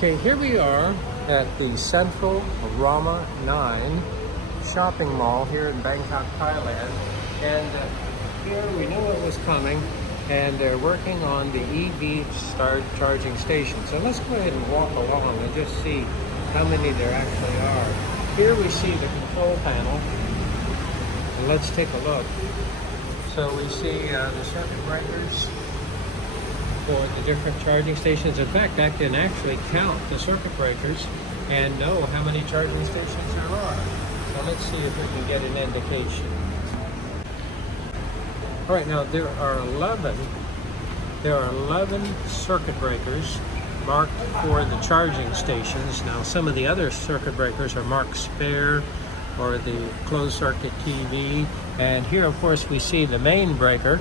Okay, here we are at the Central Rama 9 shopping mall here in Bangkok, Thailand. And here we knew it was coming, and they're working on the EV charging station. So let's go ahead and walk along and just see how many there actually are. Here we see the control panel. And let's take a look. So we see the circuit breakers for the different charging stations. In fact, I can actually count the circuit breakers and know how many charging stations there are. So let's see if we can get an indication. All right, now there are 11 circuit breakers marked for the charging stations. Now some of the other circuit breakers are marked spare or the closed circuit TV. And here, of course, we see the main breaker.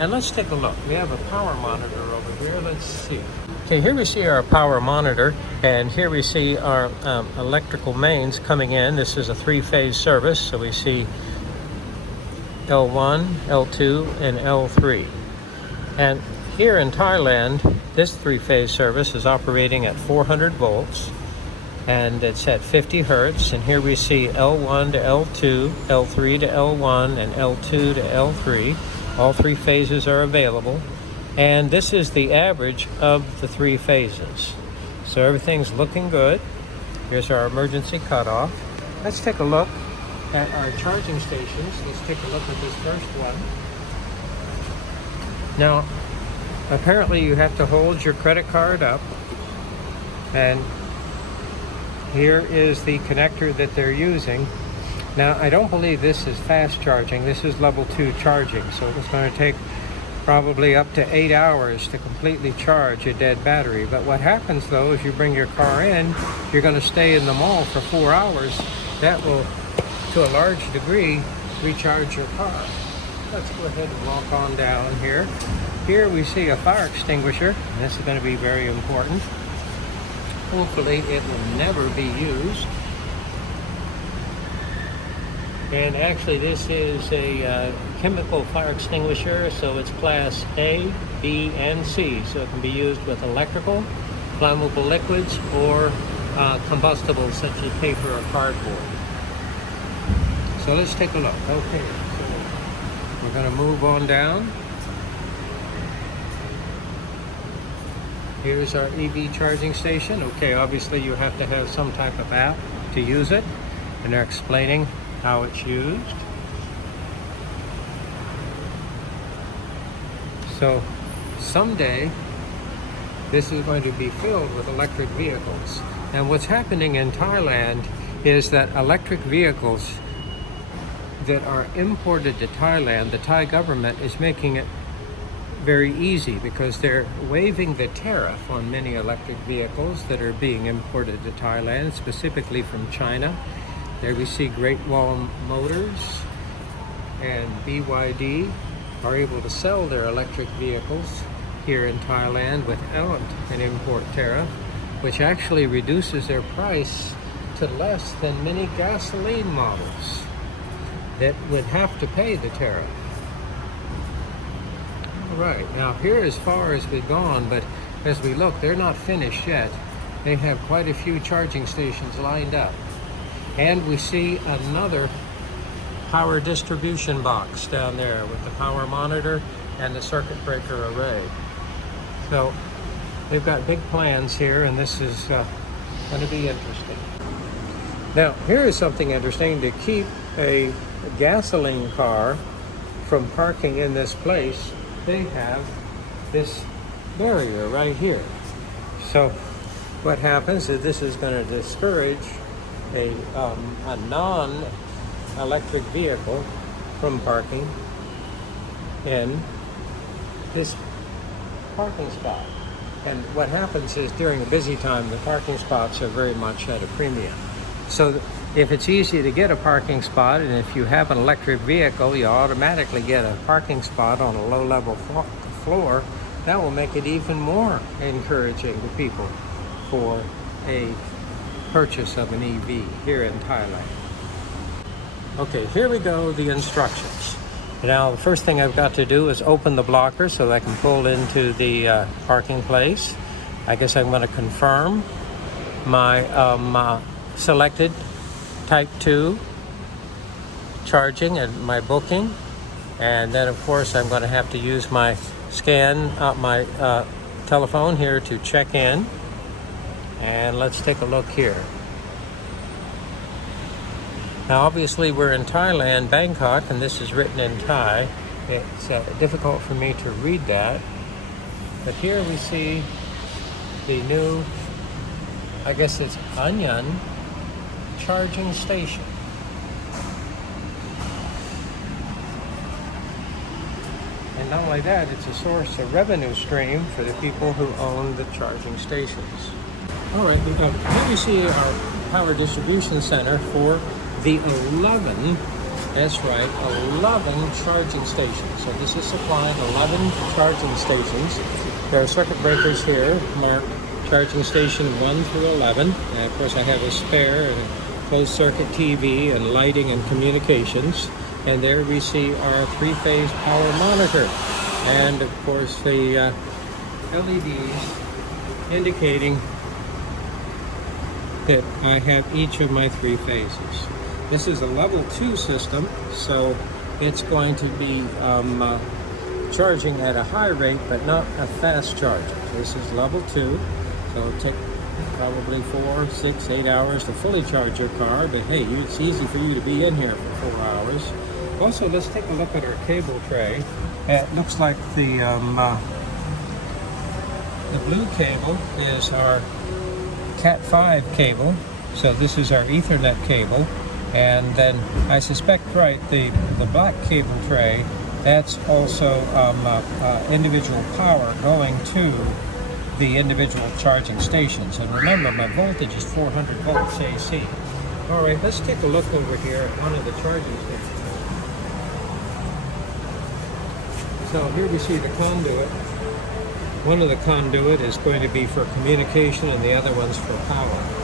And let's take a look. We have a power monitor over here. Let's see. Okay, here we see our power monitor, and here we see our electrical mains coming in. This is a three-phase service, so we see L1, L2, and L3. And here in Thailand, this three-phase service is operating at 400 volts, and it's at 50 hertz. And here we see L1 to L2, L3 to L1, and L2 to L3. All three phases are available, and this is the average of the three phases. So everything's looking good. Here's our emergency cutoff. Let's take a look at our charging stations. Let's take a look at this first one. Now, apparently you have to hold your credit card up, and here is the connector that they're using. Now, I don't believe this is fast charging. This is level 2 charging. So it's going to take probably up to 8 hours to completely charge a dead battery. But what happens, though, is you bring your car in, you're going to stay in the mall for 4 hours. That will, to a large degree, recharge your car. Let's go ahead and walk on down here. Here we see a fire extinguisher. And this is going to be very important. Hopefully, it will never be used. And actually, this is a chemical fire extinguisher, so it's class A, B, and C. So it can be used with electrical, flammable liquids, or combustibles such as paper or cardboard. So let's take a look. Okay, so we're going to move on down. Here's our EV charging station. Okay, obviously you have to have some type of app to use it, and they're explaining how it's used. So someday this is going to be filled with electric vehicles. And what's happening in Thailand is that electric vehicles that are imported to Thailand, the Thai government is making it very easy because they're waiving the tariff on many electric vehicles that are being imported to Thailand, specifically from China. There we see Great Wall Motors and BYD are able to sell their electric vehicles here in Thailand without an import tariff, which actually reduces their price to less than many gasoline models that would have to pay the tariff. All right, now here as far as we've gone, but as we look, they're not finished yet. They have quite a few charging stations lined up. And we see another power distribution box down there with the power monitor and the circuit breaker array. So they've got big plans here, and this is going to be interesting. Now, here is something interesting. To keep a gasoline car from parking in this place, they have this barrier right here. So what happens is this is going to discourage a non-electric vehicle from parking in this parking spot. And what happens is during a busy time, the parking spots are very much at a premium. So if it's easy to get a parking spot, and if you have an electric vehicle, you automatically get a parking spot on a low-level floor, that will make it even more encouraging to people for a purchase of an EV here in Thailand. Okay, here we go, the instructions. Now, the first thing I've got to do is open the blocker so that I can pull into the parking place. I guess I'm going to confirm. my selected Type 2 charging and my booking. And then of course I'm going to have to use my my telephone here to check in. And let's take a look here. Now obviously we're in Thailand, Bangkok, and this is written in Thai. It's difficult for me to read that. But here we see the new, I guess it's Anyan charging station. And not only that, it's a source of revenue stream for the people who own the charging stations. All right, here we see our power distribution center for the 11, that's right, 11 charging stations. So this is supplying 11 charging stations. There are circuit breakers here marked charging station 1 through 11. And of course I have a spare and a closed circuit TV and lighting and communications. And there we see our 3-phase power monitor. And of course the LEDs indicating that I have each of my 3 phases. This is a level 2 system, so it's going to be charging at a high rate, but not a fast charger. This is level 2, so it'll take probably 4, 6, 8 hours to fully charge your car, but hey, it's easy for you to be in here for 4 hours. Also, let's take a look at our cable tray. It looks like the blue cable is our Cat 5 cable, so this is our Ethernet cable. And then I suspect, right, the black cable tray, that's also individual power going to the individual charging stations. And remember, my voltage is 400 volts AC. All right, let's take a look over here at one of the charging stations. So here we see the conduit. One of the conduit is going to be for communication and the other one's for power.